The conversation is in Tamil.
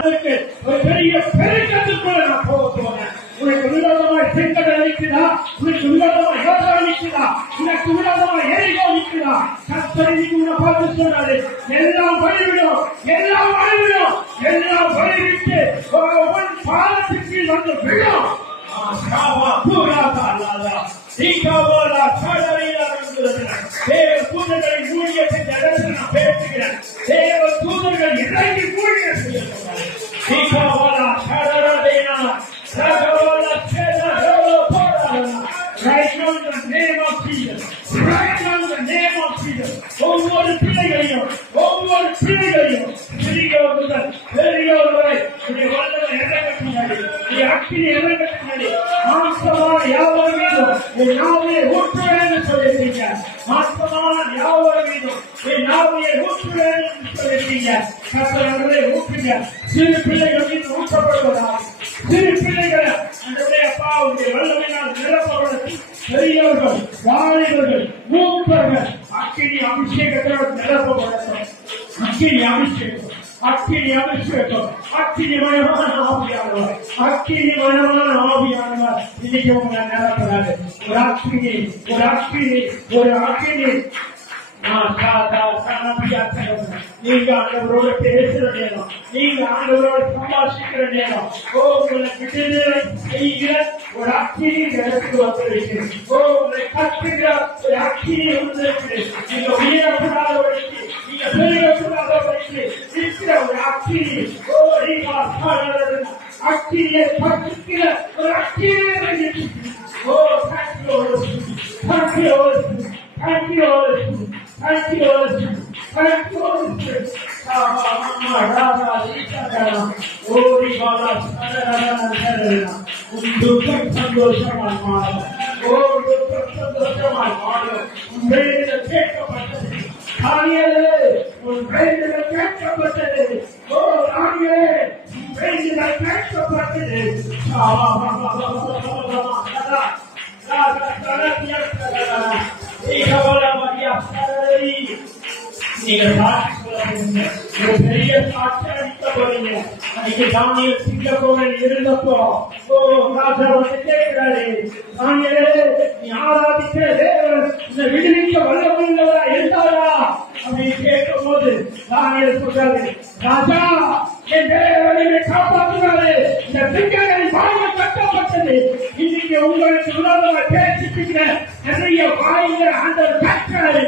ஒரு பெரிய பெருக்கத்துக்குள்ள நான் போக போறேன். உனக்கு விரோதமாய் செங்கடல் அளிக்குதா, உனக்கு விரோதமாய் யோசா அளிக்குதா, உனக்கு விரோதமாய் எரிகோ அளிக்குதா, கர்த்தர் உன்னை பார்த்து சொன்னாரு, எல்லாம் வழிவிடும், எல்லாம் வழிவிடும், எல்லாம் வழிவிட்டு உன் பாதத்துக்கு வந்து விடும். தூதர்களை ஊழியத்தை நான் பேசுகிறேன். தேவ தூதர்கள் இறங்கி ஊழியர் செய்ய ஒவ்வொரு பிள்ளைகளையும் சிறியோர்கள் பெரியோர் வரை அக்கினி இறங்கட்டினாடி மாசமான யாவர் மீதும் என் நாவையை ஊற்றுவேன் என்று சொல்லியிருக்கீங்க. மாசமான யாவர் மீதும் என் நாவையை ஊற்றுவேன் என்று சொல்லியிருக்கீங்க. கர்த்தரை ஊற்றுங்க. சிறு பிள்ளைகள் மீது ஊற்றப்படுவதா, சிறு பிள்ளைகளை அன்றைய அப்பா உடைய வல்லமையினால் நிரப்பப்படுத்தி பெரியவர்கள், வாலிபர்கள், மூப்பர்கள் அக்கினி அபிஷேகத்தோடு நிரப்பப்படட்டும். அக்கினி அபிஷேகம், அக்கினி அபிஷேகம், அக்கினி மயமான ஆவியானவர், அக்கினி மயமான ஆவியானவர் இன்னைக்கு உங்களை நிரப்படாது. ஒரு அக்கினி, ஒரு அக்கினி, ஒரு அக்கினி. நீங்க ஆண்டவரோட பேசுற நேரம், நீங்க ஆண்டவரோட சம்பாஷிக்கிற நேரம், உங்களை விடுதலை செய்கிற ஒரு அக்கினி எனக்கு வந்திருக்கு. உங்களை கட்டுகிற ஒரு அக்கினி வந்திருக்கு. நீங்க உயரப்படாதவருக்கு, நீங்க பெரியப்படாதவருக்கு இருக்கிற ஒரு அக்கினி. அக்கினியை பற்றுகிற ஒரு அக்கினி. Thank you, thank you, thank you, thank you. சந்தோஷமாய் மாறும். சந்தோஷமாய் மாறும். கேட்கப்பட்டது தானியேலே, உன் வேண்டுதல் கேட்கப்பட்டது. ஓ தானியேலே, உன் வேண்டுதல் கேட்கப்பட்டது. நீங்க பெரிய சாட்சி அளிக்க போறீங்க. அன்னைக்கு தானியேல் சிங்கப்பூரில் இருந்தப்போ ராஜா வந்து கேட்கிறாரு, தானியேலே நீ ஆராதிக்க தேவன் இந்த விடுவிக்க வல்லமுள்ளவரா இருந்தாரா அப்படின்னு கேட்கும் போது தானியேல் சொல்றாரு, ராஜா என் தேவனை காப்பாற்றுறாரு. இந்த சிங்கங்களின் வாயை கட்டப்பட்டது. இன்னைக்கு உங்களுக்கு விரோதமாக பேசிட்டு நிறைய வாயில அந்த கட்டாரு.